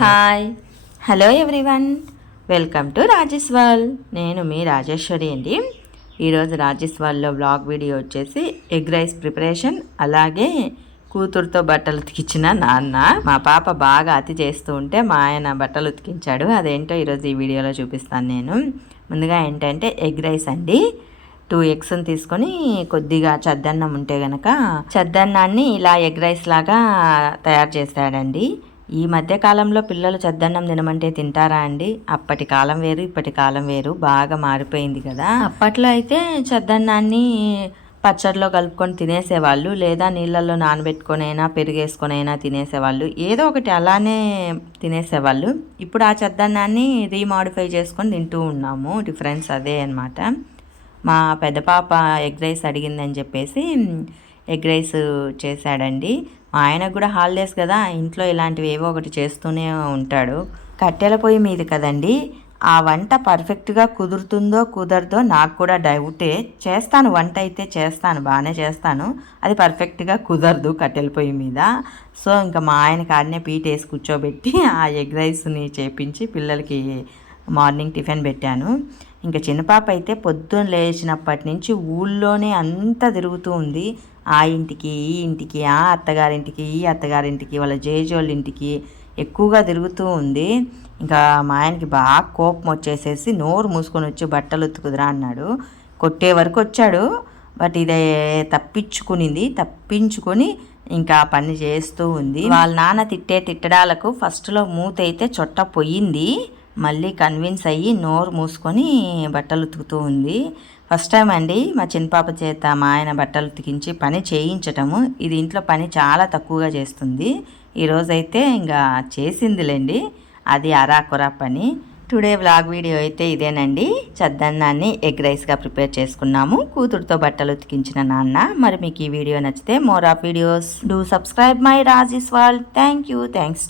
Hi hello everyone, welcome to Rajesh world. నేను మీ రాజేశ్వరి అండి. ఈరోజు రాజేష్ వరల్డ్లో వ్లాగ్ వీడియో వచ్చేసి ఎగ్ రైస్ ప్రిపరేషన్, అలాగే కూతురుతో బట్టలు ఉతికించిన నాన్న. మా పాప బాగా అతి చేస్తూ ఉంటే మా ఆయన బట్టలు ఉతికించాడు. అదేంటో ఈరోజు ఈ వీడియోలో చూపిస్తాను నేను. ముందుగా ఏంటంటే ఎగ్ రైస్ అండి. 2 ఎగ్స్ని తీసుకొని కొద్దిగా చద్దన్నం ఉంటే గనక చద్దన్నాన్ని ఇలా ఎగ్ రైస్ లాగా తయారు చేశాడండి. ఈ మధ్య కాలంలో పిల్లలు చద్దన్నం తినమంటే తింటారా అండి? అప్పటి కాలం వేరు, ఇప్పటి కాలం వేరు, బాగా మారిపోయింది కదా. అప్పట్లో అయితే చద్దన్నాన్ని పచ్చడిలో కలుపుకొని తినేసేవాళ్ళు, లేదా నీళ్ళల్లో నానబెట్టుకొనైనా పెరిగేసుకొనైనా తినేసేవాళ్ళు, ఏదో ఒకటి అలానే తినేసేవాళ్ళు. ఇప్పుడు ఆ చద్దన్నాన్ని రీమాడిఫై చేసుకొని తింటూ ఉన్నాము. డిఫరెన్స్ అదే అనమాట. మా పెద్ద పాప ఎగ్ రైస్ అడిగిందని చెప్పేసి ఎగ్ రైస్ చేశాడండి. మా ఆయనకు కూడా హాలిడేస్ కదా, ఇంట్లో ఇలాంటివి ఏవో ఒకటి చేస్తూనే ఉంటాడు. కట్టెల పొయ్యి మీద కదండి, ఆ వంట పర్ఫెక్ట్గా కుదురుతుందో కుదరదో నాకు కూడా డౌటే. చేస్తాను, వంట అయితే చేస్తాను, బాగానే చేస్తాను, అది పర్ఫెక్ట్గా కుదరదు కట్టెల పొయ్యి మీద. సో ఇంకా మా ఆయన కాడనే పీటేసి కూర్చోబెట్టి ఆ ఎగ్ రైస్ని చేపించి పిల్లలకి మార్నింగ్ టిఫిన్ పెట్టాను. ఇంకా చిన్న పాప అయితే పొద్దున్న లేచినప్పటి నుంచి ఊళ్ళోనే అంతా తిరుగుతూ ఉంది. ఆ ఇంటికి, ఈ ఇంటికి, ఆ అత్తగారింటికి, ఈ అత్తగారింటికి, వాళ్ళ జేజోళ్ళ ఇంటికి ఎక్కువగా తిరుగుతూ ఉంది. ఇంకా మా ఆయనకి బాగా కోపం వచ్చేసేసి నోరు మూసుకొని వచ్చి బట్టలు ఉతుకుదురా అన్నాడు. కొట్టే వరకు వచ్చాడు, బట్ ఇదే తప్పించుకొని ఇంకా పని చేస్తూ ఉంది. వాళ్ళ నాన్న తిట్టడాలకు ఫస్ట్లో మూత అయితే చొట్ట పోయింది, మళ్ళీ కన్విన్స్ అయ్యి నోరు మూసుకొని బట్టలు ఉతుకుతూ ఉంది. ఫస్ట్ టైం అండి మా చిన్న పాప చేత మా ఆయన బట్టలు ఉతికించి పని చేయించటము. ఇది ఇంట్లో పని చాలా తక్కువగా చేస్తుంది. ఈరోజైతే ఇంకా చేసిందిలేండి, అది అరాకొరా పని. టుడే వ్లాగ్ వీడియో అయితే ఇదేనండి. చద్దన్నాన్ని ఎగ్ రైస్గా ప్రిపేర్ చేసుకున్నాము, కూతురుతో బట్టలు ఉతికించిన నాన్న. మరి మీకు ఈ వీడియో నచ్చితే more of videos do subscribe my Rajesh world. Thanks.